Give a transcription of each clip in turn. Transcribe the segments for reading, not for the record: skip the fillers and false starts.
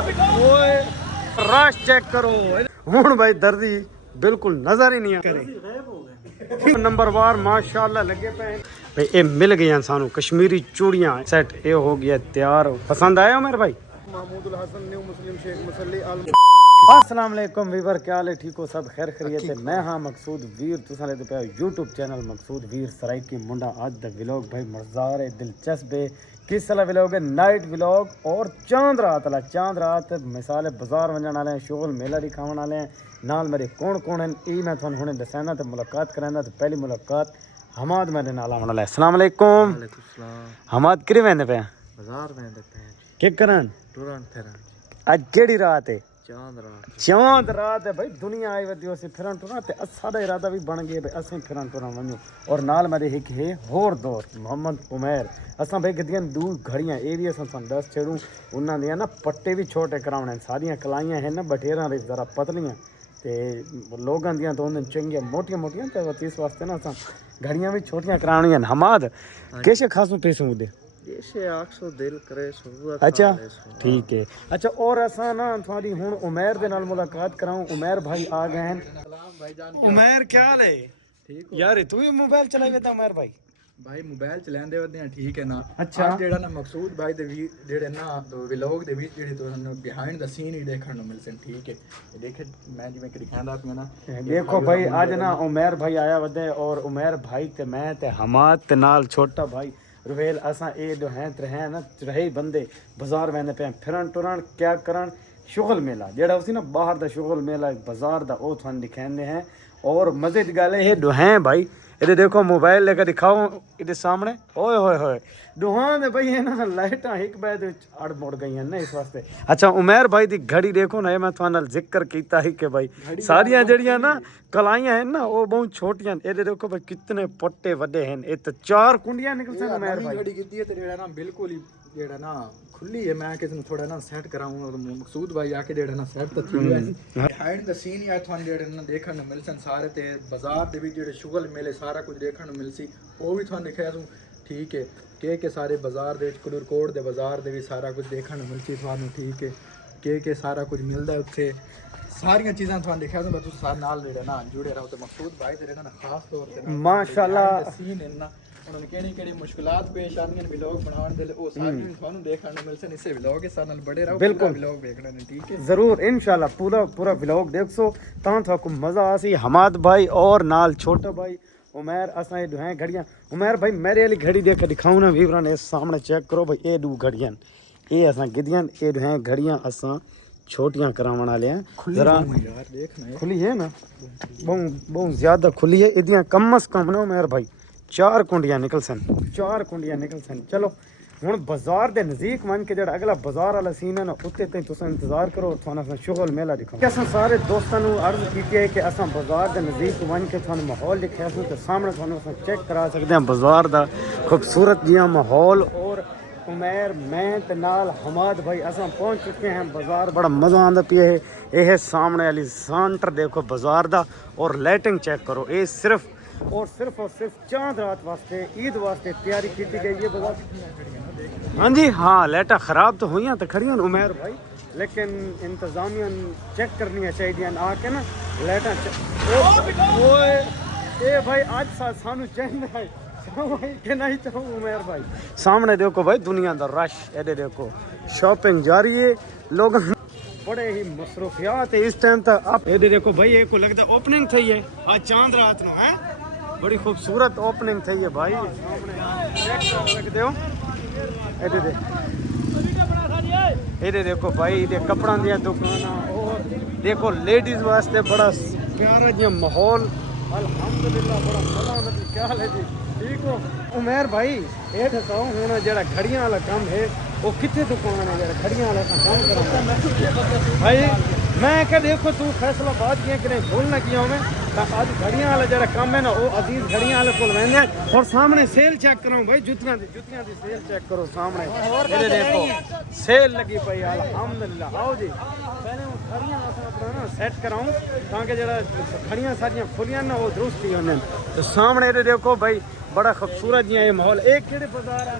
ओए rush check करो हुन भाई दर्दी बिल्कुल नजर ही नहीं आ करे नंबर वार माशाल्लाह लगे पे भाई ये मिल गई सानू कश्मीरी चूड़ियां सेट ये हो गया तैयार पसंद आया मेरे भाई महमूदुल हसन न्यू मुस्लिम शेख मुसल्ली अस्सलाम वालेकुम वीवर क्या हाल है ठीक हो सब खैर खैरियत है मैं हाँ मकसूद वीर तुसा लेते पे यूट्यूब चैनल मकसूद वीर सराइकी मुंडा आज द व्लॉग भाई मज़ेदार है दिलचस्प है किस तरह व्लॉग है नाइट व्लॉग और चांद रात मिसाल है बाजार वजन वाले हैं शोल मेला दिखाने वाले हैं नाल मेरे कौन हैं ये मैं थोड़ा हुणे दसाना तो मुलाकात कराना तो पहली मुलाकात हमाद मेरे नाल आने वाला है अस्सलाम वालेकुम हमाद किरे वेंदे पे बाजार वेंदे पे के करन टुरन फिरन आज केड़ी रात है चांद रात है भाई दुनिया आई वधी असीं फिरन टुरन ते साडा इरादा भी बन गया भाई असीं फिरन टुरन वञूं और नाल मेरे एक है होर दोस्त मोहम्मद उमैर असां भाई गद्दियां दूर घड़ियां ये भी असां सन दस छेड़ूं उन्हां दियां ना पट्टे भी छोटे करावणे सारियां कलाइयां हैं ना बटेरां दे जरा पतलियां ते लोगां दियां तो उन्हां चंगियां मोटियां ते इस वास्ते ना असां घड़ियां भी छोटियां करावणियां हमाद केशे खासू पैसे दे दिल करे अच्छा ठीक है अच्छा और असा ना थोड़ी हुन उमैर दे नाल मुलाकात कराऊं उमैर भाई आ गए हैं उमैर क्या हाल है ठीक यार तू ही मोबाइल चलाई वेता उमैर भाई भाई मोबाइल चलांदे वदे ठीक है ना अच्छा जेड़ा ना मकसूद भाई दे जेड़े ना व्लॉग दे विच जेड़ी तुहानू बिहाइंड द सीन ही देखण नु मिलसन ठीक है देखे मैं जिवें कि दिखांदा पिया ना देखो भाई आज ना उमैर भाई आया वदे और उमैर भाई ते मैं ते हमाद ते नाल छोटा भाई रुवेल असा ये जो हैं त्रै ना त्रै बंदे बाजार वेंदे पे फिरन टुरन क्या करन शुगल मेला जेड़ा उसी ना बाहर दा शुगल मेला बाजार दा ओ थान दिखांदे हैं और मजे दी गल है दो हैं भाई ये देखो मोबाइल लेकर दिखाओ ये सामने ओए होए होए दुहां दे भाई है ना लाइटां एक बैद अड़ मुड़ गई हैं ना इस वास्ते अच्छा उमैर भाई दी घड़ी देखो ना मैं थाने जिक्र कीता ही कि भाई सारियां जड़ियां ना कलाइयां हैं ना वो बहुत छोटियां ये देखो भाई कितने पट्टे वड्डे हैं ये तो 4 कुंडियां निकलसन उमैर भाई घड़ी कीती है ते जेड़ा ना बिल्कुल ही जेड़ा ना खुली है मैं किसी थोड़ा ना सेट कराऊं और मकसूद भाई आके जेड़ा ना सेट तो थी है हाइड द सीन या थान जेड़े ना देखण नु मिलसन सारे ते बाजार दे भी जेड़े शुगल मेले सारा कुछ देखण नु मिलसी ओ भी थान दिखाया तू ठीक है के सारे बाजार दे कुलर कोट दे बाजार दे भी सारा कुछ देखण नु मिलसी थानू ठीक है के सारा कुछ मिलदा उत्थे सारियां चीज़ां थान दिखाया तो तुस सारे नाल जेड़े ना जुड़े रहो ते मकसूद भाई तेरे ना खास तौर ते माशाल्लाह सीन है ना उन्होंने केड़ी मुश्किलात पेश आंदियां व्लॉग बनाने दे ओ सारी थानू देखण नु मिलसन इससे व्लॉग के साथ नाल बड़े रहो बिल्कुल व्लॉग देखना ने ठीक है जरूर इंशाल्लाह पूरा व्लॉग देखसो तां थाको मजा आसी हमाद भाई और नाल छोटा भाई उमैर असा ये हैं घड़ियां उमैर भाई मेरे वाली घड़ी देख दिखाऊं ना वीवरन ये सामने चेक करो भाई ये दो घड़ियां ये असा गिदियां ये हैं घड़ियां असा छोटियां करावण वाले हैं जरा यार देखना खुली है ना बहुत ज्यादा खुली है इदियां कम से कम ना उमैर भाई 4 कुंडियां निकलसन चलो हुण बाजार दे नज़दीक मन के जेड़ा अगला बाजार वाला सीन है ना उत्ते ताईं तुसां इंतजार करो थाना असां शुगल मेला दिखाओ असां सारे दोस्तां नूं अर्ज़ कीती है कि असां बाजार दे नज़दीक मन के थानू माहौल दिखासूं ते सामने थानू असां चेक करा सकदे हां बाजार दा खूबसूरत जिहा माहौल और उमैर मैं ते नाल हमाद भाई असां पहुंच चुके हैं बाजार बड़ा मज़ा आंदा पिया है यह सामने वाली सेंटर देखो बाजार दा और लाइटिंग चेक करो ये सिर्फ चांद रात वास्ते ईद वास्ते तैयारी की गई है बाजार हाँ जी हाँ लाइटा खराब तो हुई तो खड़ी उमैर भाई लेकिन इंतजामिया चेक करनी चाहिए आके ना लाइटा ए भाई आज सानू चाहिए कि नहीं चाहूँ उमैर भाई सामने देखो भाई दुनिया का रश ये देखो शॉपिंग जारी है लोग बड़े ही मसरूफियात है इस टाइम तक आप ये देखो भाई ये को लगता ओपनिंग थी है आज चांद रात नो है बड़ी खूबसूरत ओपनिंग थी है भाई सामने हो ये देखो भाई ये कपड़ा दिया दुकान और देखो लेडीज वास्ते बड़ा प्यारा जी माहौल अल्हम्दुलिल्लाह बड़ा मजा क्या है जी ठीक हो उमैर भाई ये दसाओ हुण जेड़ा घड़ियां वाला काम है वो कितने दुकान है जेड़ा घड़ियां वाला काम करांदा भाई मैं क्या देखो तू फैसलाबाद किया कि नहीं भूलना किया मैं आज घड़ियां वाला जेड़ा काम है ना वो अजीज घड़ियां वाले को वेंदे और सामने सेल चेक करो भाई जुतियां दी सेल चेक करो सामने ये देखो सेल लगी पई अल्हम्दुलिल्लाह आओ जी पहले घड़ियां अपना ना सेट कराऊं ताकि जेड़ा घड़ियां सारियां खुलियां ना वो दुरुस्त ही होने तो सामने ये देखो भाई बड़ा खूबसूरत जिहा ये माहौल एक केड़े बाजार है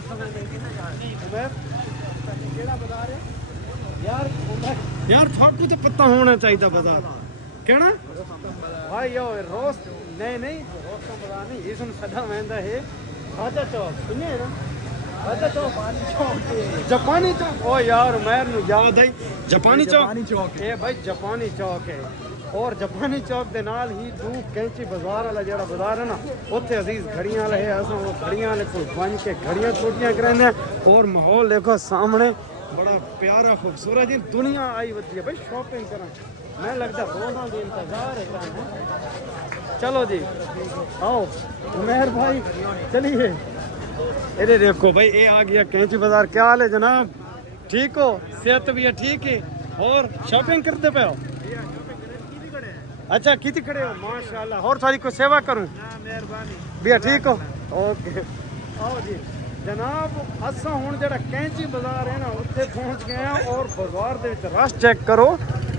केड़ा बाजार है यार यार थाकू तो पता होना चाहिए बाजार कहना भाई यो रोस्ट नहीं रोस्ट बाजार नहीं इसमें सदा महंगा है खाजा चौक सुनिए ना खाजा चौक जापानी चौक ओ यार मैं याद है जापानी चौक ये भाई जापानी चौक है और जापानी चौक के नाल ही दू कैंची बाजार वाला जो बाजार है ना उत्थे अजीज घड़ियां वाले है अस वो घड़ियां वाले को बन के घड़ियां छोटियां कराने और माहौल देखो सामने बड़ा प्यारा खूबसूरत जी दुनिया आई होती है भाई शॉपिंग करा मैं लगता रोज़ा के इंतजार है चलो जी आओ उमेर भाई चलिए इधर देखो भाई ये आ गया कैंची बाजार क्या हाल है जनाब ठीक हो सेहत भी है ठीक है और शॉपिंग करते पे हो अच्छा कितनी खड़े हो माशाल्लाह और सारी को सेवा करूं मेहरबानी भैया ठीक हो ओके आओ जी जनाब असा हुण जेड़ा कैंची बाजार है ना उत्थे पहुंच गए हैं और बाजार दे विच रश चेक करो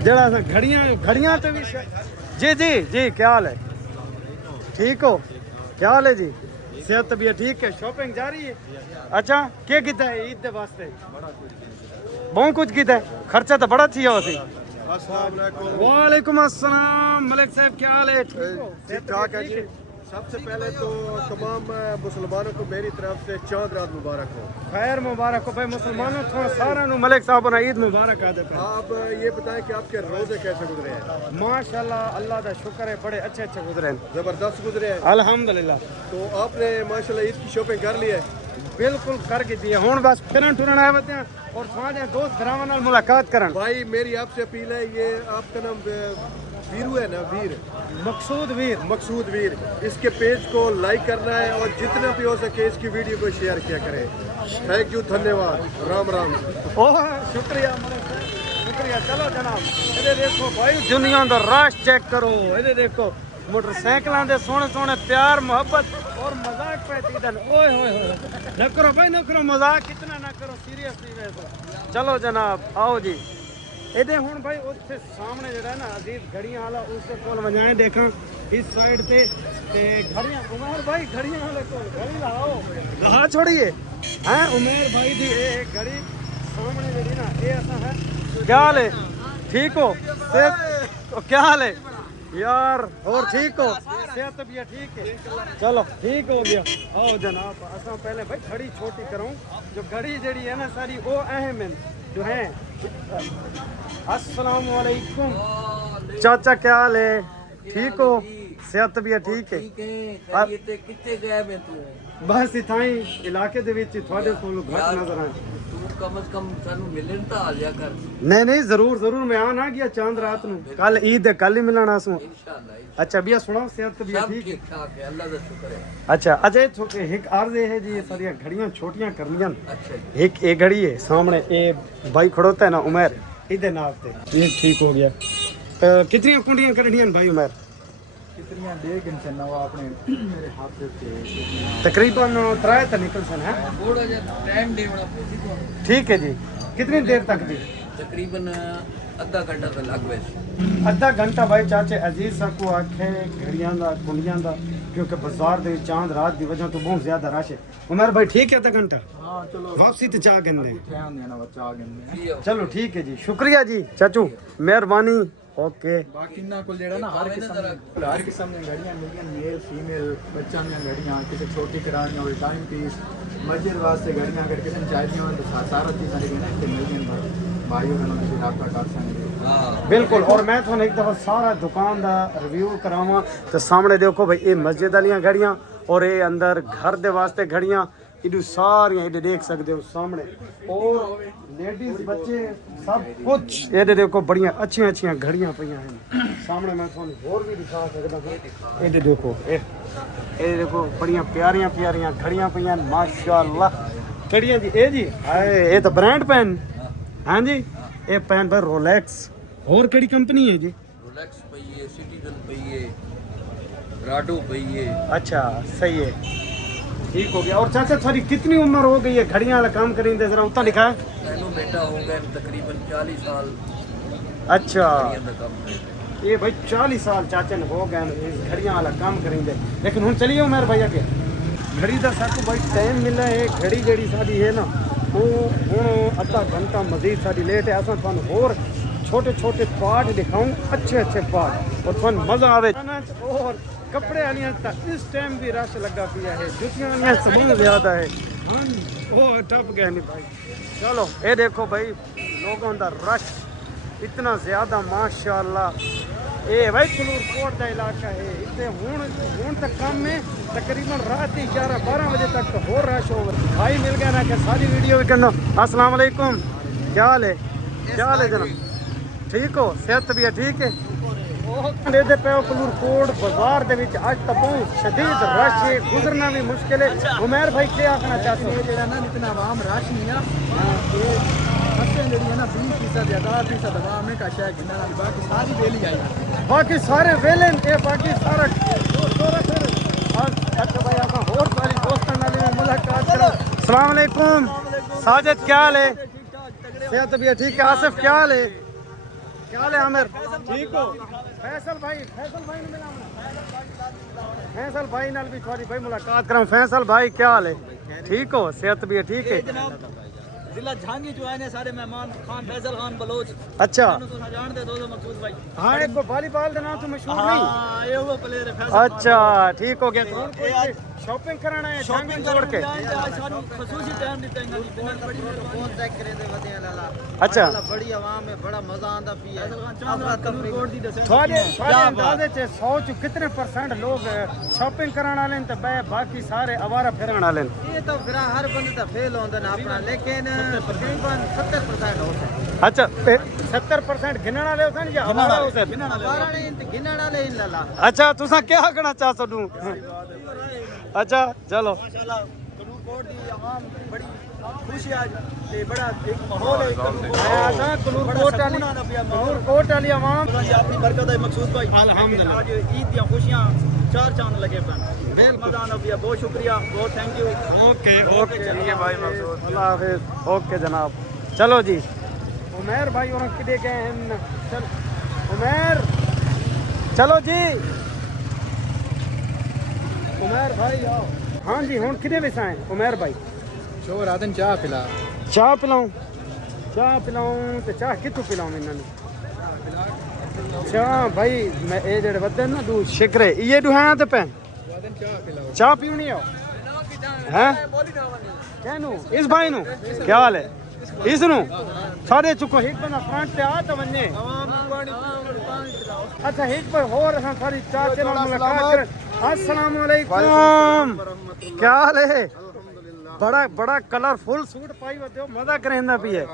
जेड़ा घड़ियां ते भी जी क्या हाल है ठीक हो क्या हाल है जी सेहत भी है ठीक है शॉपिंग जारी है अच्छा क्या कीता है ईद दे वास्ते बहुत कुछ कीता है खर्चा तो बड़ा थी वैसे वालेकुम अस्सलाम मलिक साहब क्या हाल है ठीक ठाक है जी सबसे पहले तो तमाम मुसलमानों को मेरी तरफ से चांद रात मुबारक हो खैर मुबारक हो भाई मुसलमानों थोड़ा सारा नु मलिक साहब ना ईद मुबारक आ देते आप ये बताएं कि आपके रोजे कैसे गुजरे हैं माशाल्लाह अल्लाह का शुक्र है बड़े अच्छे गुजरे हैं जबरदस्त गुजरे हैं अल्हम्दुलिल्लाह तो आपने माशाल्लाह ईद की शॉपिंग कर ली है बिल्कुल करके दिए हुण बस फिरन टुरन आए होते हैं और थोड़े दोस्त भरावां नाल मुलाकात करन भाई मेरी आपसे अपील है ये आपका नाम वीरू है ना वीर मकसूद वीर इसके पेज को लाइक करना है और जितना भी हो सके इसकी वीडियो को शेयर किया करें थैंक यू धन्यवाद राम राम ओह शुक्रिया शुक्रिया चलो जनाब इधर देखो भाई दुनिया दा रश चेक करो इधर देखो मोटरसाइकिलों दे सोने सोने प्यार मोहब्बत और मजाक पे दीदन ओए होए न करो भाई न करो मजाक इतना ना करो सीरियसली वैसे चलो जनाब आओ जी इधर हुण भाई उत्थे सामने जरा ना अजीज घड़ियां वाला उसके कोल वजाए देखा इस साइड ते घड़ियां उमेर भाई घड़ियां वाले कोल घड़ी लाओ लहा छोड़िए हैं उमेर भाई दी एक घड़ी सामने जड़ी ना ये ऐसा है क्या हाल है ठीक हो सेहत क्या हाल है यार और ठीक हो सेहत भी है ठीक है चलो ठीक हो गया आओ जनाब असा पहले भाई घड़ी छोटी कराऊं जो घड़ी जड़ी है ना सारी वो अहम है जो है अस्सलाम वालेकुम चाचा क्या हाल है ठीक हो सेहत भी है ठीक है कितने गए मैं तू बस इथाई इलाके दे विच थोड़े कोल घट नजर आए तू कम से कम सानू मिलन ता आ जा कर नहीं जरूर मैं आना गया चांद रात नु कल ईद है कल ही मिलना सु इंशाल्लाह अच्छा भैया सुनो सेहत भी सब ठीक है ठीक ठाक है अल्लाह का शुक्र है अच्छा एक अर्ज है जी ये सारी घड़ियां छोटियां करनियां अच्छा जी एक एक घड़ी है सामने ए भाई खड़ोता है ना उमर इधर नाप ते ये ठीक हो गया कितनी कुंडियां करनियां भाई उमर कितनियां देख इंसान वो आपने मेरे हाथ से तकरीबन 3 तो निकल सन है थोड़ा जा टाइम देवना पोसी को ठीक है जी कितनी देर तक दी तकरीबन आधा घंटा तो लग वैसे आधा घंटा भाई चाचे अजीज साहब को आखे घड़ियां दा कुंडियां दा क्योंकि बाजार दे चांद रात दी वजह तो बहुत ज्यादा रश है उमर भाई ठीक है आधा घंटा हाँ चलो वापसी ते चाह गन्ने ध्यान देना बच्चा आ गए चलो ठीक है जी शुक्रिया जी चाचू मेहरबानी ओके बाकी ना को जेड़ा ना हर किस्म दी घड़ियां मिलियन मेल फीमेल बच्चा दी घड़ियां किसी छोटी करानी हो टाइम पीस मस्जिद वास्ते घड़ियां अगर किसी चाहिए हो तो सारा चीज़ सारी ना इतने मिलियन भाइयों का नाम राबता कर सकते हां बिल्कुल और मैं थोड़ा एक दफ़ा सारा दुकान का रिव्यू करावा तो सामने देखो भाई ये मस्जिद वाली घड़ियां और ये अंदर घर दे वास्ते घड़ियां इधर सारियां इधर देख सकते हो सामने और लेडीज बच्चे सब कुछ ये देखो बढ़िया अच्छी घड़ियां पई हैं सामने मैं थोड़ा और भी दिखा सकता हूं ये देखो ये देखो बढ़िया प्यारियां घड़ियां पई हैं माशाल्लाह घड़ियां जी हाय ये तो ब्रांड पेन हाँ जी ये पेन भाई रोलेक्स और कड़ी कंपनी है जी रोलेक्स पई है सिटीजन पई है राडो पई है अच्छा सही है ठीक हो गया और चाचा थोड़ी कितनी उम्र हो गई है घड़ियां वाला काम करेंगे जरा उतना लिखा है मैनू बेटा हो गए तकरीबन 40 साल अच्छा दा काम है ये भाई 40 साल चाचा ने हो गए इस घड़ियां वाला काम करेंगे लेकिन हम चलिए उमर भैया के घड़ी का साकू भाई टाइम मिला है घड़ी जड़ी साड़ी है ना वो हूँ आधा घंटा मजीद साड़ी लेट है असा थानू होर छोटे छोटे पार्ट दिखाऊं, अच्छे अच्छे पार्ट, और थोड़ा मजा आवे। और कपड़े वालियां इस टाइम भी रश लगा पिया है, जुतियां वालियां तो बहुत ज्यादा है। ओ टप गए नहीं भाई। चलो ये देखो भाई लोगों का रश इतना ज्यादा माशाल्लाह। ये भाई कलूरकोट का इलाका है, इतने हूं तक कम में तकरीबन रात 11-12 बजे तक तो हो रश ओवर। भाई मिल गया ना कि सारी वीडियो भी करना। अस्सलाम वालेकुम, क्या हाल है? क्या हाल है जनाब? ठीक हो? सेहत भी है ठीक है? देते पे कलूरकोट बाजार दे विच अज तो बहुत शदीद रश है, गुजरना भी मुश्किल है। उमर भाई क्या आखना चाहते हो? जेड़ा ना इतना आवाम रश नहीं है, ये बसें जेड़ी है ना 20% या 10% आवाम है का शहर गिनने वाली, बाकी सारी वेली आई, बाकी सारे वेले ए बाकी सारा अच्छा भाई आप और सारी दोस्तों नाल भी मुलाकात करो। अस्सलाम वालेकुम साजिद, क्या हाल है? सेहत भी है ठीक है? आसिफ क्या हाल है? क्या हाल है आमिर? ठीक हो? फैसल भाई ने मिला, फैसल भाई नाल भी थोड़ी भाई मुलाकात कराऊं। फैसल भाई क्या हाल है? ठीक हो? सेहत भी है ठीक है? जिला झांगी जो आए ने सारे मेहमान खान फैसल खान बलोच। अच्छा जान दे दो मकसूद भाई। हाँ एक वॉलीबॉल का नाम तो मशहूर नहीं। हाँ ये वो प्लेयर है फैसल। अच्छा ठीक हो गया। शॉपिंग कराना है शॉपिंग छोड़ के? आज सानू खसूसी टाइम दिता है बिना बड़ी फोन चेक करे दे वदे लाला। अच्छा बड़ी आवाम में बड़ा मजा आंदा पी है। कोट दी दसे थोड़े अंदाजे च 100 च कितने % लोग शॉपिंग कराने वाले हैं, तो बाकी सारे आवारा फिरन वाले हैं? ये तो फिर हर बंदे दा फेल होंदा ना अपना, लेकिन तकरीबन 70% होता है। अच्छा 70% गिनने वाले होते हैं या आवारा होते हैं? हमारा नहीं गिनने वाले इन लाला। अच्छा तुसा क्या कहना चाह सडू? अच्छा चलो माशाल्लाह कलूरकोट दी आवाम बड़ी खुश है आज ते बड़ा एक माहौल है कलूरकोट वाली आवाम अपनी बरकत है मकसूद भाई। अल्हम्दुलिल्लाह आज ईद दी खुशियां चार चांद लगे पन। बहुत मजा आना पिया, बहुत शुक्रिया, बहुत थैंक यू। ओके ओके चलिए भाई मकसूद, अल्लाह हाफिज। ओके जनाब चलो जी। उमर भाई और किधे गए हैं? चल उमर चलो जी। उमर भाई आओ। हाँ जी हूँ किधे विसा है उमर भाई? शोर आदन चाह पिला, चाह पिलाऊं? चाह पिलाऊं तो चाह कितों पिलाऊं इन्होंने? चाह भाई मैं ये जेड़े बदे ना दू शिकरे ये दुहाना ते पैन आदन चाह पिला। चाह पीनी हो हैं? कहनू इस भाई नु क्या हाल है? इस नु सारे चुको एक बंदा फ्रंट पे आ तो वन्ने। अच्छा एक पर और हां सारी चाह के नाल मुलाकात कर। अस्सलाम वालेकुम, क्या हाल है? बड़ा बड़ा कलरफुल सूट पाई वदे मजा करेंदा पी है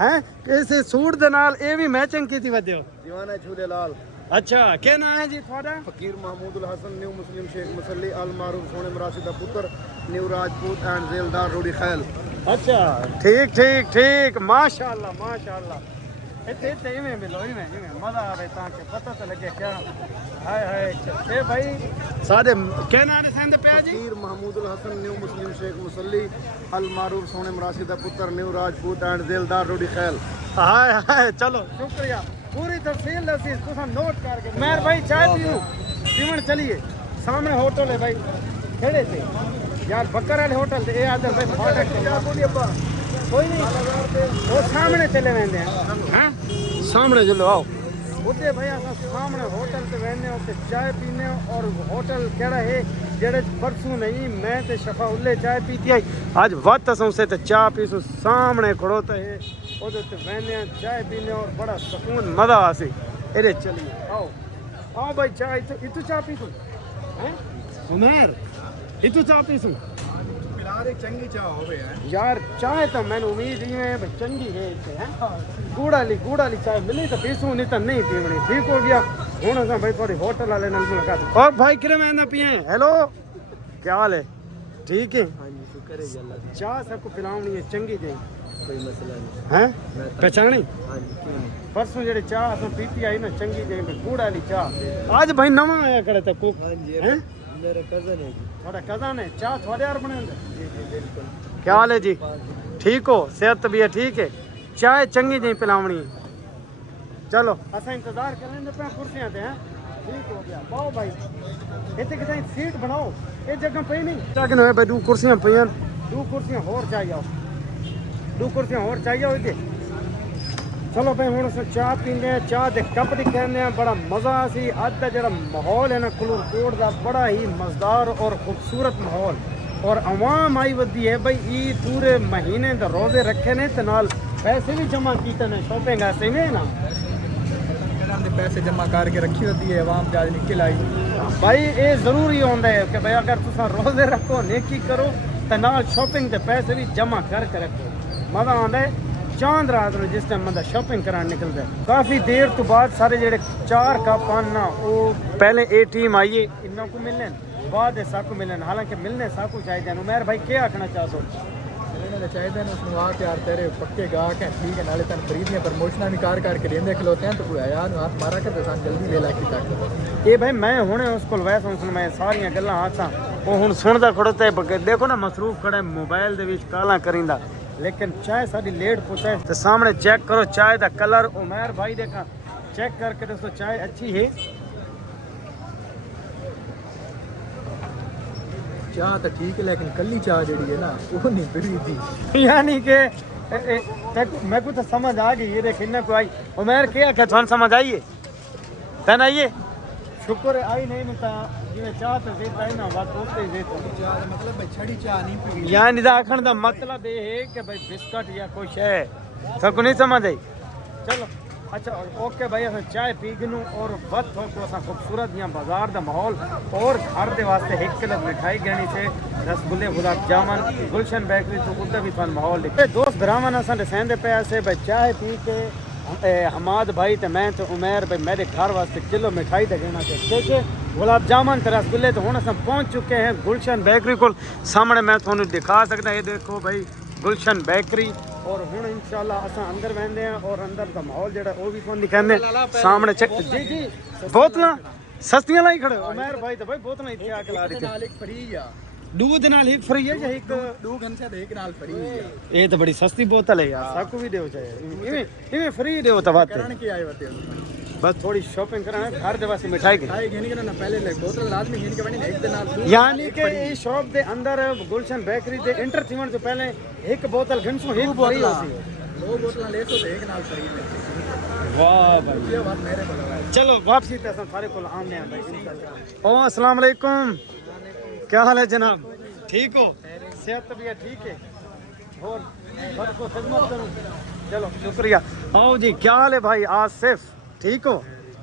हैं? कैसे सूट दे नाल ए भी मैचिंग कीती वदे हो? दीवाना झूले लाल। अच्छा क्या नाम है जी थोड़ा? फकीर महमूद हसन, न्यू मुस्लिम शेख मुसल्ली अल मारूफ सोने मरासी दा पुत्र, न्यू राजपूत एंड जेलदार रोडी खैल। अच्छा ठीक ठीक ठीक माशाल्लाह माशाल्लाह। इतने इवें मिलो इवें मजा आवे ताके पता तो लगे क्या। हाय हाय ए भाई सारे क्या नाम है संद पे जी? फकीर महमूद हसन, न्यू मुस्लिम शेख मुसल्ली अल मारूफ सोने मरासी दा पुत्र, न्यू राजपूत एंड जेलदार रोडी खैल। हाय हाय चलो शुक्रिया पूरी तफसील दसी तुसा नोट करके। मैं भाई चाय पीऊं पीवन चलिए सामने होटल है भाई खेड़े से यार बकर वाले होटल से। ए आदर भाई फाटक कोई नहीं वो सामने चले वेंदे हैं सामने चलो आओ उते भाई अस सामने होटल ते वेंदे उते चाय पीने। और होटल केड़ा है जेड़े परसों नहीं मैं ते शफा उल्ले चाय पीती आई, आज वत अस उसे ते चाय पीसू सामने खड़ोते है ओदे ते वेंदे चाय पीने और बड़ा सुकून मजा आसी। एरे चलिए आओ आओ भाई चाय इतु चाय पीसू हैं उमर इतु चाय पीसू पिला चंगी चाह होवे है यार। चाय तो मैंने उम्मीद ही है भाई चंगी है इत्थे हैं गुड़ वाली चाय मिली तो पीसू नहीं तो नहीं पीवनी। ठीक हो गया हूँ अस भाई थोड़ी होटल वाले नाल मुलाकात। और भाई किरे मैं ना पिए हेलो क्या हाल है? ठीक है शुक्र है अल्लाह। चाय सबको पिलावनी है चंगी जी कोई मसला नहीं। हैं पहचानी? हां जी क्यों नहीं? परसों जेड़ी चाय अस पीती आई ना चंगी जी गुड़ वाली चाह आज भाई नवा आया करे तो कुक हां जी हैं मेरे कजन है जी। थोड़ा कजन है चाह थोड़े यार बने जी जी बिल्कुल। क्या हाल है जी? ठीक हो? सेहत भी है ठीक है? चाय चंगी जी पिलावनी है। चलो असा इंतजार करेंगे पे कुर्सियां ते हैं। ठीक हो गया पाओ भाई इतने कितने सीट बनाओ ये जगह पे नहीं क्या कहना है भाई दो कुर्सियां पईयां दो कुर्सियां और चाहिए दो कुर्सियां और चाहिए इधर चलो भाई हुण असीं चाह पींदे हैं, चाह दे कप दिखाने हैं, बड़ा मज़ा सी। अज दा जेह्ड़ा माहौल है ना कलूरकोट दा बड़ा ही मज़ेदार और खूबसूरत माहौल, और आवाम आई वधी है भाई। ईद पूरे महीने दे रोजे रखे ने ते नाल पैसे भी जमा कीते ने शॉपिंग आस्ते में ना पैसे जमा करके रखी होती है आवाम जाज निकल आई भाई। ये जरूरी होंदा है कि भाई अगर तुसा रोजे रखो नेकी करो ते नाल शॉपिंग दे पैसे भी जमा करके रखो। मज़ा आंदा है चांद रात में जिस टाइम बंदा शॉपिंग कराने निकलता है। काफ़ी देर तो बाद सारे जेडे 4 कप आना वो पहले ए टीम आइए इन्हों को मिलने बाद साकू मिलन, हालांकि मिलने साकू चाहिए। उमर भाई क्या आखना चाहो? चाहिए उसमें आ के यार तेरे पक्के गाहक हैं, ठीक है, नाले तन खरीदियां प्रमोशना भी कार करके देंदे खलोते हैं, तो कोई यार हाथ मारा कर सान जल्दी ले ला की तक ये भाई मैं हुणे उस कोल वैसे सुन मैं सारियां गल्लां हाथां वो हुण सुनदा खड़ोता है। देखो ना मसरूफ खड़ा मोबाइल दे विच काला करिंदा, लेकिन चाय साडी लेट पुछे तो सामने चेक करो चाय दा कलर। उमर भाई देखा चेक करके दोस्तों चाय अच्छी है। चाह तो ठीक है लेकिन कल्ली चाह जी है ना वो नहीं पीड़ी थी, यानी कि मैं को तो समझ आ गई। ये देख इन्ना को आई उमर क्या क्या थान समझ आइए तन आइए शुक्र है आई नहीं ता जिवें चाह तो देता है ना बात होते ही देता चाह का मतलब भाई छड़ी चाह नहीं पी यानी दा आखण दा मतलब ये है कि भाई बिस्कुट या कुछ है सबको नहीं समझ आई। चलो अच्छा ओके भाई अस चाय पी गनू और बद हो को अस खूबसूरत यहाँ बाजार दा माहौल और घर दे वास्ते 1 किलो मिठाई गणी से रसगुल्ले गुलाब जामुन गुलशन बेकरी तो उधर भी थान माहौल दिखे। दोस्त भरावन अस दसेंदे पे ऐसे भाई चाय पी के हमाद भाई तो मैं तो उमर भाई मेरे घर वास्ते किलो मिठाई दा गणा से ठीक है गुलाब जामुन तो रसगुल्ले। तो हुण अस पहुंच चुके हैं गुलशन बेकरी को सामने। मैं थोनू दिखा सकता ये देखो भाई गुलशन बेकरी। और हुण इंशाल्लाह असां अंदर वेंदे हैं और अंदर का माहौल जेड़ा वो भी फोन दिखाने सामने चेक जी जी बोतलां सस्तियां लाई खड़े उमर भाई तो भाई बोतलां इत्थे आके ला दी नाल एक फ्री या दूध नाल एक फ्री है या एक 2 घंटे दे एक नाल फ्री है। ये तो बड़ी सस्ती बोतल है यार साकू भी देव चाहिए इवें फ्री देव तो बात करण की आए होते बस थोड़ी शॉपिंग कराना घर दे वास्ते मिठाई की खाई घेनी करना पहले ले बोतल लाजमी घेनी के बनी एक दिन नाल यानी कि इस शॉप दे अंदर गुलशन बेकरी दे एंटर थीवन से पहले एक बोतल घंसो एक फ्री होती है 2 बोतल ले तो एक नाल फ्री है। वाह भाई ये बात मेरे को लगा चलो वापसी ते असां सारे को आमने आ भाई इंशाल्लाह। ओ अस्सलाम वालेकुम क्या हाल है जनाब ठीक हो सेहत तबीयत ठीक है और सबको खिदमत करूं चलो शुक्रिया। आओ जी क्या हाल है भाई आसिफ ठीक हो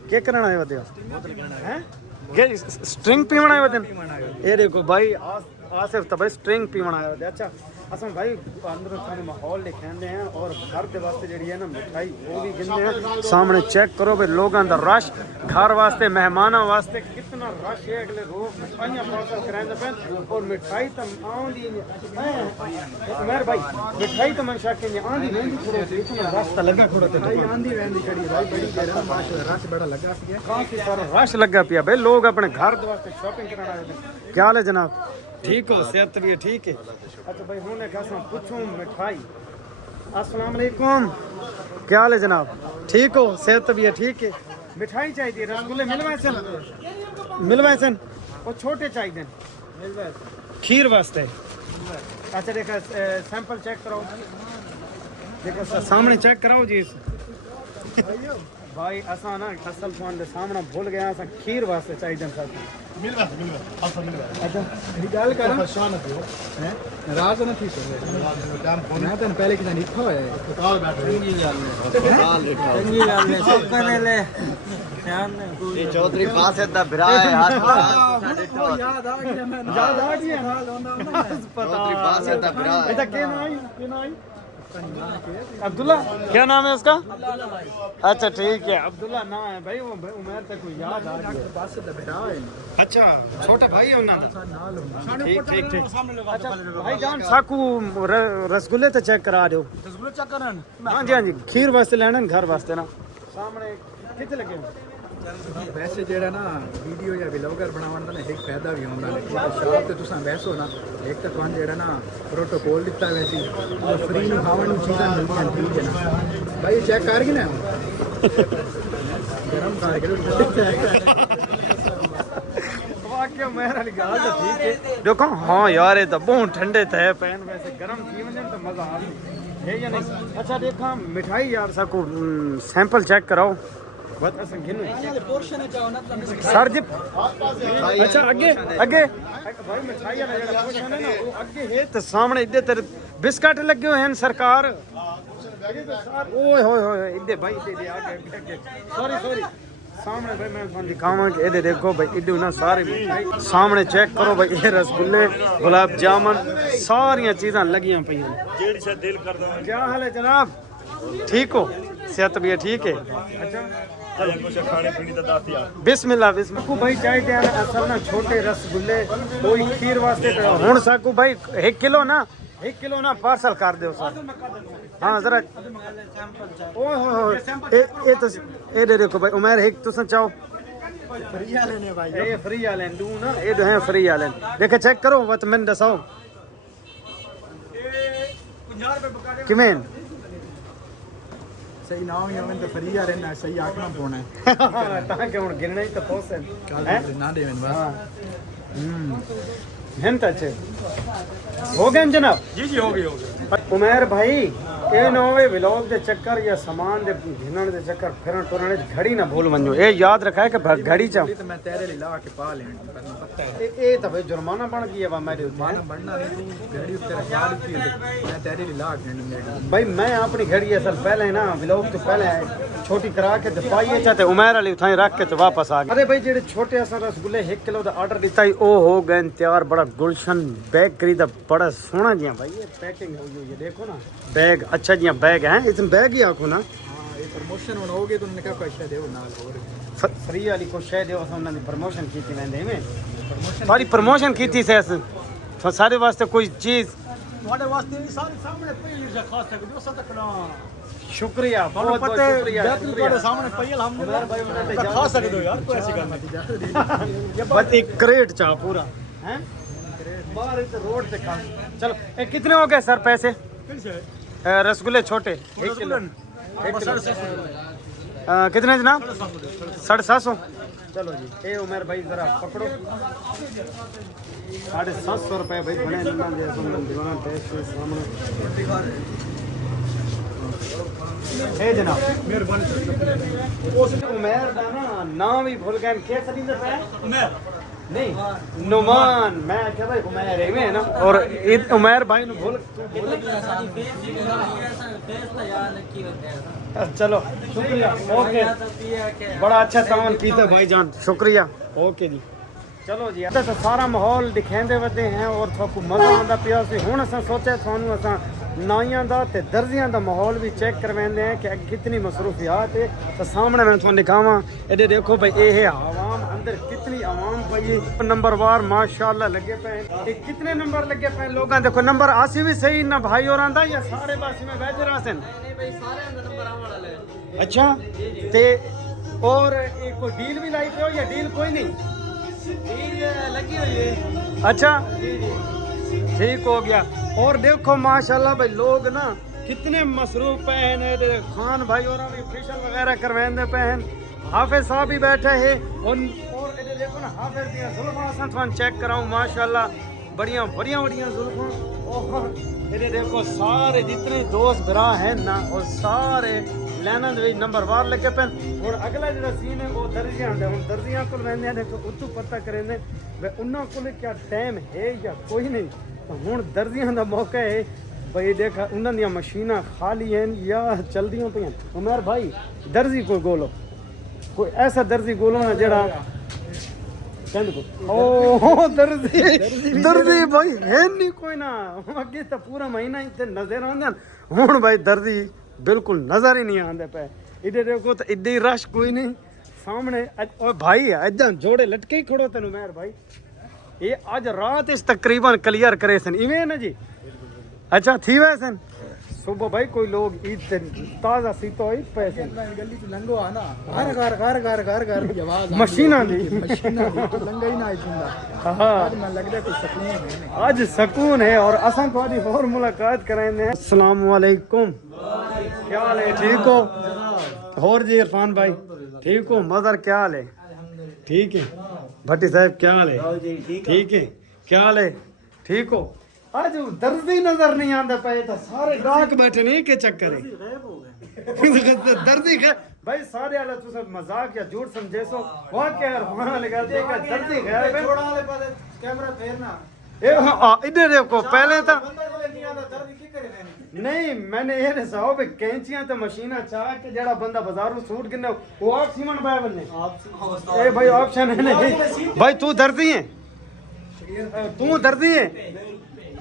क्या करना है वदे हैं के स्ट्रिंग पीवना है वदे ये देखो भाई आसिफ तो भाई स्ट्रिंग पीवना है वदे। अच्छा असां भाई अंदर सारे माहौल दिखाते हैं और घर के वास्ते जी है ना मिठाई वो भी गिनते हैं सामने चेक करो भाई लोगों का रश घर वास्ते मेहमानों वास्ते कितना रश है। अगले रोज मिठाइयाँ पार्सल कराएंगे पे और मिठाई तो आँदी उमर भाई मिठाई तो मैं शाके आँदी वेंदी खड़ो इतना रश तो लगा खड़ो भाई आंधी वेंदी खड़ी भाई बड़ी देर माशाल्लाह रश बड़ा लगा सी काफी सारा रश लगा पिया भाई लोग अपने घर वास्ते शॉपिंग कराना आए। क्या हाल है जनाब ठीक हो सेहत भी ठीक है। अच्छा भाई हुने कैसा पूछूं मिठाई अस्सलाम वालेकुम क्या हाल है जनाब ठीक हो सेहत भी ठीक है मिठाई चाहिए रसगुल्ले मिलवाए सन वो छोटे चाहिए खीर वास्ते। अच्छा देखा सैंपल चेक कराओ देखो सामने चेक कराओ जी भाई असा ना असल फोन दे सामने भूल गया असा खीर वास्ते चाहिए सर अच्छा गल कर परेशान है राज न थी मैं तन पहले किसी लिखा होया ये चौधरी पास है दा भरा है याद आ गया चौधरी पास है दा भरा है के ना आई अब्दुल्ला क्या नाम है उसका अच्छा ठीक है अब्दुल्ला नाम है भाई वो उमर तक को याद आ गया पास से भरा है अच्छा छोटा भाई है उन्ना ठीक ठीक ठीक अच्छा भाई जान साकू रसगुल्ले तो चेक करा दो रसगुल्ले चेक करन हाँ जी खीर वास्ते लेना घर वास्ते ना सामने कितने लगे वैसे जेड़ा ना वीडियो या व्लॉगर बनावन दा ना एक फायदा भी होंदा है शॉप ते तुसां बैसो ना एक तो तुहां जेड़ा ना प्रोटोकॉल दिता वैसी तो फ्री नु खावन नु चीज़ां मिलदियां ठीक है ना भाई चेक कर गए ना गरम कर वाकई मेरा वाली गल तो ठीक है देखो हाँ यार ये तो बहुत ठंडे थे पैन वैसे गर्म थी वने तो मजा आ है या नहीं? अच्छा देखा मिठाई यार सबको सैंपल चेक कराओ बस अस गिनो पोर्शन है चाहो ना सर जी अच्छा आगे आगे भाई मिठाई वाला जेड़ा पोर्शन है ना वो आगे है तो सामने इधर तेरे बिस्किट लगे हुए हैं सरकार ओए होए होए इधर भाई इधर आगे सॉरी सॉरी सामने भाई मैं तुहानू दिखावां कि इधर देखो भाई इधर ना सारे मिठाई सामने चेक करो भाई ये रसगुल्ले गुलाब जामुन सारियां चीज़ां लगियां पईयां जेड़ी से दिल कर दो क्या हाल है जनाब ठीक हो सेहत भी ठीक है अच्छा बिस्मिल्लाह बिस्मिल्लाह भाई चाहिए असल ना छोटे रसगुल्ले कोई खीर वास्ते हुन साकू भाई 1 किलो ना पार्सल कर दो सर हाँ जरा ओए होए ए तो ए दे देखो भाई उमर एक तुम चाहो फ्री वाले ने भाई ये फ्री वाले दू ना ये दो हैं फ्री वाले देखे चेक करो बस मैंने दसाओ किमें सही नाम ही हमें तो फ्री आ रहना सही आखना पोना है ताकि हुन गिनना ही तो पोसे कल ना देवन बस हैं तो अच्छे हो गए जनाब जी हो गए उमर भाई ये ना होवे व्लॉग दे चक्कर या सामान दे घिनण दे चक्कर फिरन टुरन घड़ी ना भूल वञो ए याद रखा है कि घड़ी चा तो मैं तेरे लिए ला के पा लें पता है ए तो भाई जुर्माना बन गया वा मेरे ऊपर माना बढ़ना नहीं तू घड़ी तेरा ख्याल की मैं तेरे लिए ला के नहीं भाई मैं अपनी घड़ी असल पहले ना व्लॉग तो पहले छोटी करा के ते पाइए चाहते उमर वाली उठाई रख के ते वापस आ गए अरे भाई जेडे छोटे असा रसगुल्ले 1 किलो दा ऑर्डर दिता ही ओ हो गए तैयार बड़ा गुलशन बेकरी दा बड़ा सोहना जिया भाई ये पैकिंग हो गई है देखो ना बैग अच्छा जिया बैग है इसमें बैग ही आखो ना हां ये प्रमोशन होगे तो उन्होंने कहा कोई शय देओ नाल और फ्री वाली को शय देओ हमने दी प्रमोशन की थी वेंदे में सारी प्रमोशन की थी से तो सारे वास्ते कोई चीज ਤੁਹਾਡੇ ਵਾਸਤੇ ਵੀ ਸਾਰੇ ਸਾਹਮਣੇ ਪਈ ਹੈ ਖਾਸ ਤੱਕ ਜੋ ਸਦਕਣਾ शुक्रिया बहुत बहुत शुक्रिया ਤੁਹਾਡੇ ਸਾਹਮਣੇ ਪਈ ਅਲਹਮਦੁਲਿਲਾ ਖਾ ਸਕਦੇ ਹੋ ਯਾਰ ਕੋਈ ਐਸੀ ਗੱਲ नहीं बस एक क्रेट चा पूरा हैं बाहर इस रोड पे खा चलो ए, कितने हो गए सर पैसे रसगुल्ले छोटे 1 किलो कितने जनाब 750 चलो जी ए उमर भाई जरा पकड़ो 750 रुपए भाई बने दीवाना टेस्ट के सामने ए जनाब मेहरबानी उस उमर दा ना नाम ही भूल गए कैसे नहीं पे उमर नहीं नुमान मैं क्या भाई उमर है मैं ना और उमर भाई ने भूल चलो शुक्रिया ओके बड़ा अच्छा सामान पीते भाईजान शुक्रिया ओके जी चलो जी तो सारा माहौल दिखाते वधे हैं और थोड़ा मज़ा आता पिया सी हुण असां सोचा थानू असां नाइयां दा ते दर्जियां दा माहौल भी चेक करवाते हैं कि कितनी मसरूफियात है तो सामने मैं थोड़ा दिखावा इधर देखो भाई ये आवाम अंदर कितनी आवाम पई नंबरवार माशाल्लाह लगे पे कितने नंबर लगे पे लोग देखो नंबर आसी भी सही ना भाई और आंदा या सारे पास में बेहतर आसन अच्छा ते और एक कोई डील भी लाई पे हो या डील कोई नहीं लगी हुई है अच्छा ठीक हो गया और देखो माशाल्लाह भाई लोग ना कितने मसरूफ पे हैं खान भाई और भी फेशियल वगैरह करवाने पे हैं हाफिज साहब भी बैठे हैं और इधर देखो ना हाफिज दियां जुल्फां असां थान चेक कराऊं माशाल्लाह बढ़िया जुल्फां और इधर देखो सारे जितने दोस्त भरा हैं ना और सारे लाइना दे नंबरवार लगे पे और अगला जो सीन है वो दर्जियां दे हुन दर्जियां को लेंदे ने तो उतो पता करेंदे वे उन्हां कोले क्या टाइम है या कोई नहीं तो हुन दर्जियां दा मौका है भाई देखा उन्हां दी मशीनां खाली हैं या चलदियां पईयां उमर भाई दर्जी कोई गोलो कोई ऐसा दर्जी गोलो ना जेड़ा ओ दर्जी भाई है नहीं कोई ना अगे तो पूरा महीना ही नजर आंदे हुन भाई दर्जी बिल्कुल नजर ही नहीं आंदे पे इधर देखो तो इधर ही रश कोई नहीं सामने और भाई इधर जोड़े लटके ही खड़ो तेन मेहर भाई ये आज रात इस तकरीबन क्लियर करे सन इवें ना जी अच्छा थी वैसन सुबह भाई कोई लोग ईद से ताजा सीतो ईद पैसे गली से लंगो आना घर की आवाज मशीना दी तो लंगा ही ना आइंदा हां आज मैं लगदा कुछ सुकून है आज सुकून है और असां थोड़ी और मुलाकात कराएंगे अस्सलाम वालेकुम क्या हाल है ठीक हो और जी इरफान भाई ठीक हो मदर क्या हाल है ठीक है भट्टी साहब क्या हाल है ठीक है क्या हाल है ठीक हो आज दर्दी नजर नहीं आंदा पे तो सारे गाहक बैठे नहीं के चक्कर है दर्दी भाई सारे वाला तुस मजाक या झूठ समझे सो बहुत क्या वहां लगा दे का दर्दी गायब है छोड़ा वाले पासे कैमरा फेरना ए हां इधर देखो पहले तो बंदा को नहीं आता दर्द की करे देनी नहीं मैंने ये दसाओ भाई कैंचियां तो मशीना चाह के जेड़ा बंदा बाजारू सूट गिने वो आप सीमन पाया बन्ने ए भाई ऑप्शन है नहीं भाई तू दर्दी है तू दर्दी है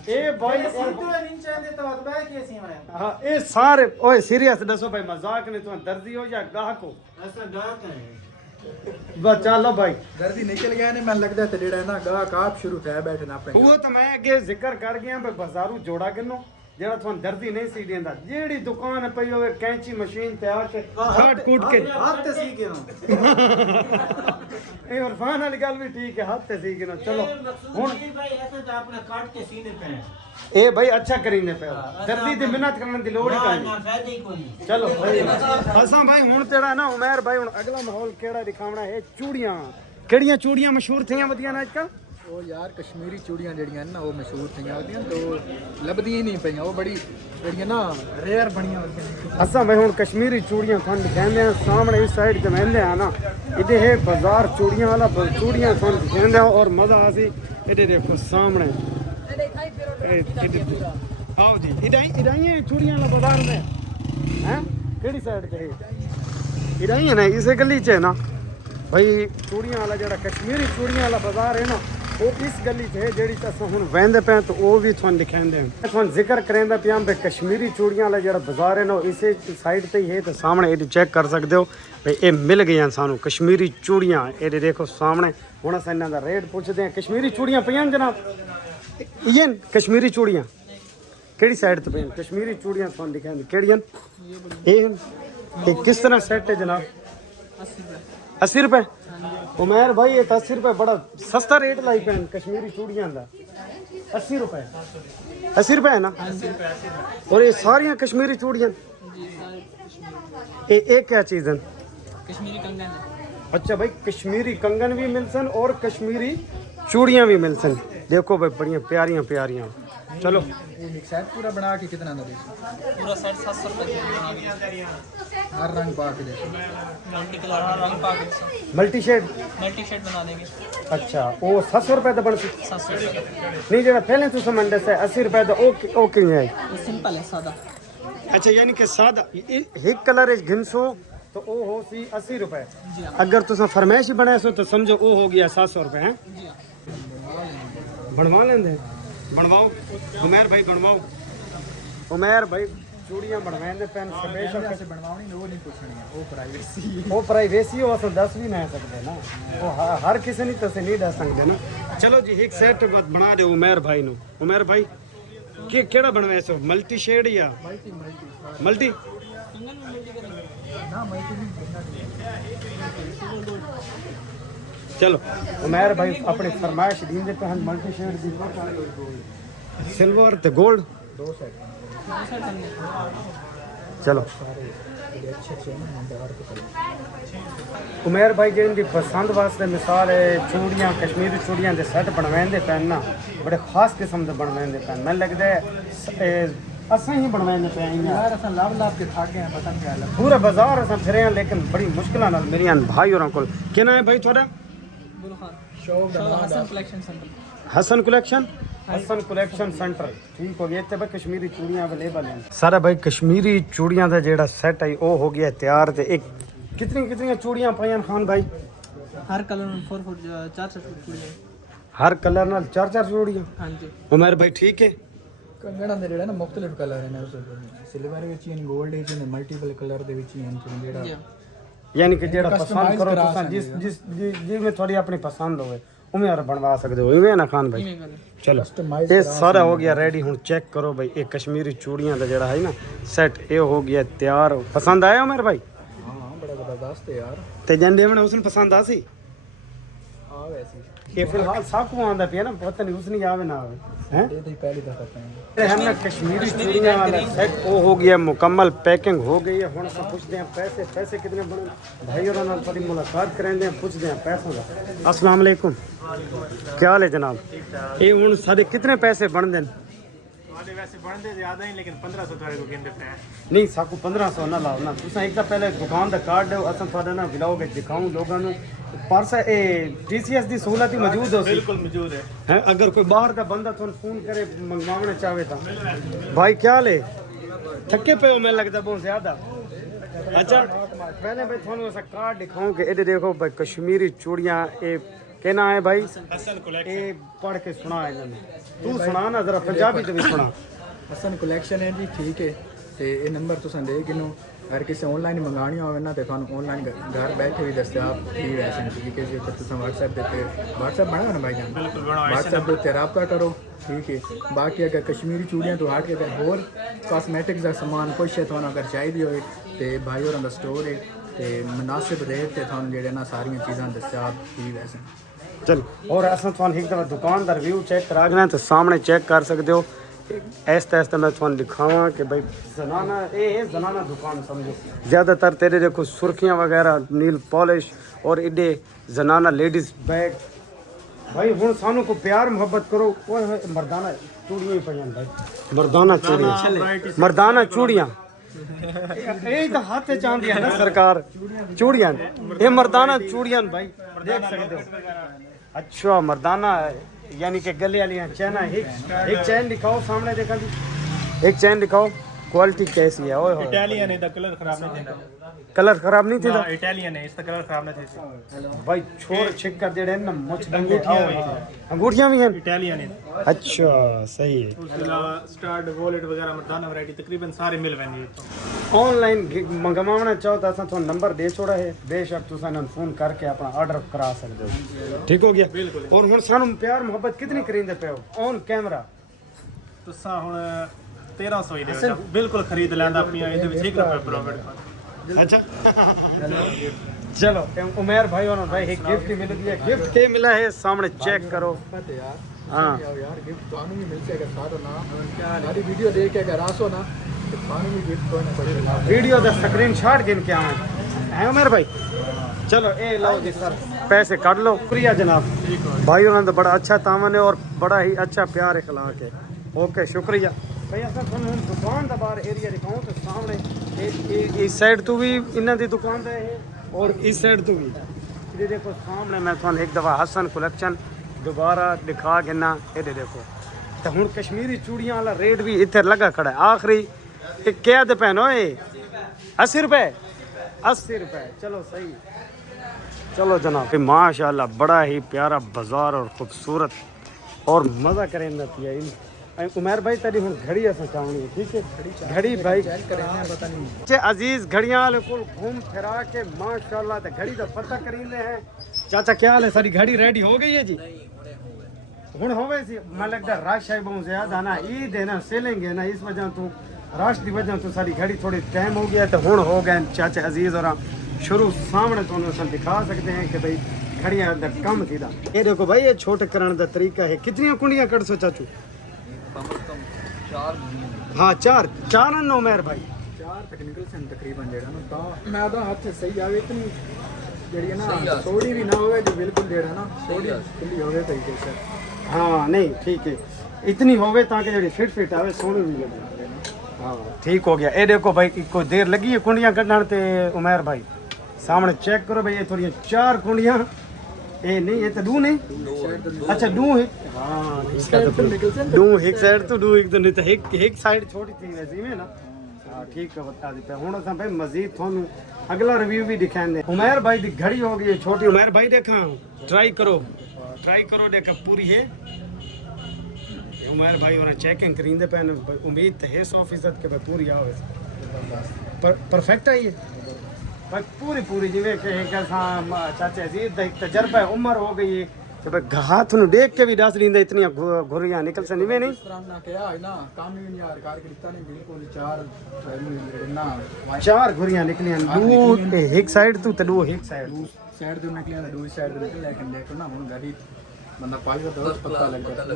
ए भाई नीचे दे तो बात के सीमने हां ए सारे ओए सीरियस दसो भाई मजाक नहीं तू दर्दी हो या गाहक हो ऐसा गाहक है बस चलो भाई दर्दी निकल गया ने मैं लगदा ते जेड़ा है ना गाहक आप शुरू थे बैठे ना पे वो तो मैं अगे जिक्र कर गया भाई बाजारू जोड़ा गिनो जेड़ा तुम दर्दी नहीं सी देंदा जेड़ी दुकान पई होवे कैंची मशीन ते आके काट कूट के हाथ ते सी के ए इरफान वाली गल भी ठीक है हाथ ते सी गिनो चलो हुन भाई ऐसे तो आपने काट के सीने पे ए भाई अच्छा करीने पे दर्दी दी मेहनत करने दी लोड़ ही काई फायदा ही कोई नहीं चलो भाई असा भाई हुन तेरा ना उमर भाई हुन अगला माहौल केड़ा दिखावना है चूड़ियां केड़ियां चूड़ियां मशहूर थियां वदियां ना आजकल वो यार कश्मीरी चूड़ियां जड़ियां ना वो मशहूर थी होदियां तो लभदी ही नहीं पईयां वो बड़ी जड़ियां ना रेयर बणियां होदियां असा भाई हुन कश्मीरी चूड़ियां थान दिखांदे हैं सामने इस साइड ते मेंदे हैं ना इधे है बाजार चूड़ियां वाला चूड़ियां थान दिखांदे हैं और मजा आसी इधे देखो सामने आओ जी इधर ही चूड़ियां वाला बाजार में हैं केड़ी साइड ते है इधर ही है ना इसे गली च है ना भाई चूड़ियां वाला जेड़ा कश्मीरी चूड़ियां वाला बाजार है ना वो इस गली च है जेड़ी अस हुन वेंदे पे तो वो भी थान दिखांदे हैं थान जिक्र करेंदा पिया भाई कश्मीरी चूड़ियां वाला जेड़ा बाजार है ना इसे साइड ते ही है तो सामने ये चेक कर सकते हो भाई ये मिल गई सानू कश्मीरी चूड़ियां ये देखो सामने हुन अस इन्हां दा रेट पुछदे हैं कश्मीरी चूड़ियां पियां जनाब ये कश्मीरी चूड़ियां केड़ी साइड ते पियां कश्मीरी चूड़ियां थान दिखांदे केड़ियां ये किस तरह सेट है जनाब 80 रुपए उमर भाई ये 80 रुपए बड़ा सस्ता रेट लाई पे कश्मीरी चूड़ियां दा 80 रुपए 80 रुपए है ना और ये सारियां कश्मीरी चूड़ियां ये क्या चीज़ है कश्मीरी कंगन अच्छा भाई कश्मीरी कंगन भी मिलसन और कश्मीरी चूड़ियां भी मिलसन देखो भाई बड़ियां प्यारियां प्यारियां चलो ये मिक्स सेट पूरा बना के कितना ना देखो पूरा सेट 700 रुपए हर रंग पा के देखो मल्टी कलर हर रंग पा के मल्टी शेड मल्टी शेड बना देंगे अच्छा वो 700 रुपए तो बन 700 रुपए नहीं जरा पहले तो समंडे से 80 रुपए तो ओके है ये सिंपल है सादा अच्छा यानी कि सादा एक कलर है घिनसो तो वो हो सी 80 रुपए अगर तुसा फरमाइश ही बनाए सो तो समझो वो हो गया 700 रुपए हैं बनवा लेंदे बनवाओ उमर भाई बनवाओ उमर भाई चूड़ियां बनवाएंदे पेन स्पेशल कैसे बनवानी वो नहीं पूछनी है वो प्राइवेसी वो प्राइवेसी हो अस दस भी नहीं सकते ना वो हर किसी ने तसे नहीं दस सकते ना चलो जी एक सेट बना दे उमर भाई नु उमर भाई के केड़ा बनवाए सो मल्टी शेड या मल्टी ना मल्टी चलो उमर भाई अपनी फरमाइश दींदे पे हम मल्टी शेड दी सिल्वर ते गोल्ड दो सेट चलो उमर भाई जिन दी पसंद वास्ते मिसाल है चूड़ियां कश्मीरी चूड़ियां दे सेट बनवांदे पैन ना बड़े खास किस्म दे बनवांदे पैन मैं लगदा है असां ही बनवांदे पे यार असां लाभ के थक गए हैं पता नहीं क्या लग पूरा बाजार असां फिरे हैं लेकिन बड़ी मुश्किलां नाल मेरियां भाई होरां कोल केना है भाई थोड़ा शौक Hasan collection centre Hasan collection centre ठीक हो गया इत्थे भाई कश्मीरी चूड़ियां अवेलेबल हैं सारा भाई कश्मीरी चूड़ियां दा जेड़ा सेट है वो हो गया तैयार ते एक कितनी चूड़ियां पाईयां खान भाई हर कलर में 4 फुट 4 फुट हर कलर नाल 4 चूड़ियां हां जी उमर भाई ठीक है कंगना दे जेड़ा ना मुख्तलिफ कलर है ना सिल्वर विच इन गोल्ड विच इन मल्टीपल कलर दे विच इन जेड़ा यानी कि जेड़ा पसंद करो तुसां जिस जिवें थोड़ी अपनी पसंद होवे उमें यार बनवा सकते हो इवें ना खान भाई चलो ये सारा हो गया रेडी हुन चेक करो भाई ये कश्मीरी चूड़ियां दा जेड़ा है ना सेट ये हो गया तैयार पसंद आया उमर भाई हां बड़ा जबरदस्त है यार ते जंडे में उसने पसंद आसी आ वैसी ये फिलहाल साकू आंदा पिया ना पता नहीं उसने आवे ना आवे हैं ये तो पहली दफा है हमने कश्मीरी चूड़ियां वाला सेट वो हो गया मुकम्मल पैकिंग हो गई है हुन सब पूछते हैं पैसे कितने बने भाई और नाल थोड़ी मुलाकात करेंदे हैं पूछते हैं पैसों का अस्सलाम वालेकुम क्या हाल है जनाब ये हुन सारे कितने पैसे बन देन ਤੁਹਾਡੇ ਵੈਸੇ ਬਣਦੇ ਜ਼ਿਆਦਾ ਨਹੀਂ ਲੇਕਿਨ 1500 ਤੁਹਾਡੇ ਕੋਲ ਕਹਿੰਦੇ ਪਏ ਨਹੀਂ ਸਾਕੂ 1500 ਨਾ ਲਾਓ ਨਾ ਤੁਸੀਂ ਇੱਕ ਤਾਂ ਪਹਿਲੇ ਦੁਕਾਨ ਦਾ ਕਾਰਡ ਦਿਓ ਅਸਾਂ ਤੁਹਾਡਾ ਨਾ ਵਲੌਗ ਦਿਖਾਉਂ ਲੋਕਾਂ ਨੂੰ ਪਰਸ ਇਹ TCS ਦੀ ਸਹੂਲਤ ਹੀ ਮੌਜੂਦ ਹੋ ਸੀ ਬਿਲਕੁਲ ਮੌਜੂਦ ਹੈ ਅਗਰ ਕੋਈ ਬਾਹਰ ਦਾ ਬੰਦਾ ਤੁਹਾਨੂੰ ਫੋਨ ਕਰੇ ਮੰਗਵਾਉਣਾ ਚਾਹੇ ਤਾਂ ਭਾਈ ਕੀ ਹਾਲ ਹੈ ਥੱਕੇ ਪਏ ਹੋ ਮੈਨੂੰ ਲੱਗਦਾ ਬਹੁਤ ਜ਼ਿਆਦਾ अच्छा पहले भाई थानू ऐसा कार्ड दिखाऊं कि इधर देखो भाई कश्मीरी चूड़ियां ये कहना है भाई ये पढ़ के सुना है इन्होंने तू सुना ना जरा पंजाबी तो भी सुना हसन कलेक्शन है जी ठीक है ते ये नंबर तुसां दे गिनो अगर किसी ऑनलाइन मंगानी होवे ना ते थानू ऑनलाइन घर बैठे भी दस्तयाब ही वैसे ठीक है जी तुसां WhatsApp ते WhatsApp बना ना भाई जान बिल्कुल बनाओ WhatsApp ते राब्ता करो ठीक है बाकी अगर कश्मीरी चूड़ियां तो हट के अगर होर कॉस्मेटिक्स का सामान कुछ है थानू अगर चाहिए होए ते भाई होरां दा स्टोर है ते मुनासिब रेट ते थानू जेड़े ना सारी चीज़ां दस्तयाब ही वैसे चल और असां थानू एक दफा दुकान दा रिव्यू चेक करा देना तो सामने चेक कर सकते हो ऐसे ऐसे मैं थानू दिखावा कि भाई जनाना ये है जनाना दुकान समझो ज़्यादातर तेरे देखो सुर्खियाँ वगैरह नील पॉलिश और इडे जनाना लेडीज़ बैग भाई हुण सानू को प्यार मोहब्बत करो ओए मर्दाना चूड़ियां ही पईयां भाई मर्दाना चूड़ियां यही तो हाथ से चांदी है ना सरकार चूड़ियां ये मर्दाना चूड़ियां भाई देख सकते हो अच्छा मर्दाना यानी कि गले वाली चैन एक चैन दिखाओ सामने देखा जी एक चैन दिखाओ क्वालिटी कैसी है ओए होए इटालियन है दा कलर खराब नहीं थींदा कलर खराब नहीं थी ना इटालियन है इसका कलर खराब नहीं थी भाई छोर छिक कर दे रहे हैं ना मुछ डंगे अंगूठियां भी हैं इटालियन है अच्छा सही है उसके अलावा स्टार्ट वॉलेट वगैरह मर्दाना वैरायटी तकरीबन सारे मिल वेंगे ऑनलाइन मंगवाना चाहो तो असां थोड़ा नंबर दे छोड़ा है बेशक तुसां इन्हां फोन करके अपना ऑर्डर करा सकते हो ठीक हो गया और हुण सानू प्यार मोहब्बत कितनी करींदे पे हो ऑन कैमरा तुसा हुण 1300 ही दे बिल्कुल खरीद लैंदा अपनी ਇਹਦੇ ਵਿੱਚ 1 रुपए प्रॉफिट अच्छा चलो उमेर भाई और भाई एक गिफ्ट मिल गया गिफ्ट के मिला है सामने चेक करो यार हाँ यार गिफ्ट थानू भी मिल जाएगा सारो ना हमारी वीडियो देख के अगर आसो ना तो थानू भी गिफ्ट कोई ना कोई वीडियो का स्क्रीनशॉट गिन के आए हैं उमेर भाई चलो ए लो जी सर पैसे काट लो शुक्रिया जनाब भाई उन्होंने तो बड़ा अच्छा तामन है और बड़ा ही अच्छा प्यार इखलाक है ओके शुक्रिया भाई असा तुम दुकान का बाहर एरिया दिखाऊं तो सामने इस साइड तो भी इन्हों की दुकान है और इस साइड तो भी ये देखो सामने मैं थोड़ा एक दफ़ा हसन कलेक्शन दोबारा दिखा के ना ये देखो तो हूँ कश्मीरी चूड़ियां वाला रेट भी इतने लगा खड़ा है आखिरी क्या दे पैनो 80 रुपए 80 रुपए चलो सही चलो जनाब माशाल्लाह बड़ा ही प्यारा बाजार और खूबसूरत और मज़ा करें नतिया उमेर भाई तेरी हूँ घड़ी अस चाहनी ठीक है घड़ी भाई पता नहीं अजीज घड़ियां वाले को घूम फिरा के माशाल्लाह तो घड़ी का पता करी ले हैं चाचा क्या हाल है सारी घड़ी रेडी हो गई है जी हूँ होवे सी मैं लगता रश है बहुत ज्यादा ना ईद है ना सेलेंगे ना इस वजह तो रश की वजह तो सारी घड़ी थोड़ी टाइम हो गया तो हूँ हो गए चाचा अजीज और शुरू सामने तो दिखा सकते हैं कि भाई घड़ियां कम थी ये देखो भाई ये छोटे करने का तरीका है कितनी कुंडियां कट सो चाचू हाँ चार नो मेर भाई 4 तक निकल सन तकरीबन जेड़ा ना ता मैं दा हाथ सही आवे इतनी जेड़ी है ना थोड़ी भी ना होवे जो बिल्कुल जेड़ा ना थोड़ी खुली होवे तरीके से हाँ नहीं ठीक है इतनी होवे ताकि जेड़ी फिट आवे सोनी भी लगे हाँ ठीक हो गया ए देखो भाई कोई देर लगी है कुंडियां कढण ते उमेर भाई सामने चेक करो भाई ये थोड़ी 4 कुंडियां ए नहीं ये तो दू नहीं अच्छा दू है हाँ दू एक साइड तो दू एक तो नहीं तो एक साइड छोटी थी वैसे में ना हाँ ठीक है बता देते हुण असां भाई मजीद थानू अगला रिव्यू भी दिखाएंगे उमेर भाई दी घड़ी हो गई है छोटी उमेर भाई देखा ट्राई करो देखा पूरी है उमेर भाई उन्हें चेकिंग करींदे पे उम्मीद तो है 100% के भाई पूरी आओ परफेक्ट आई है भाई पूरी जिवें कि चाचे अजीज दा तजर्बा उम्र हो गई है तो भाई हाथ नु देख के भी दस दींदा इतनी घुरियां निकल सन इवें नहीं इस तरह ना क्या है ना काम भी यार कार करता नहीं बिल्कुल 4 ना 4 घुरियां निकलियां दो एक साइड तो दो एक साइड साइड तो निकलियां दो साइड निकल लेकिन देखो ना हुन गाड़ी बंदा पाई तो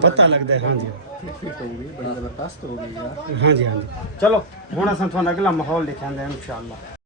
पता लगता है हाँ जी फिट हो गई बड़ी जबरदस्त हो गई यार हाँ जी चलो हुण असां तुहानू अगला माहौल दिखांदे इंशाअल्लाह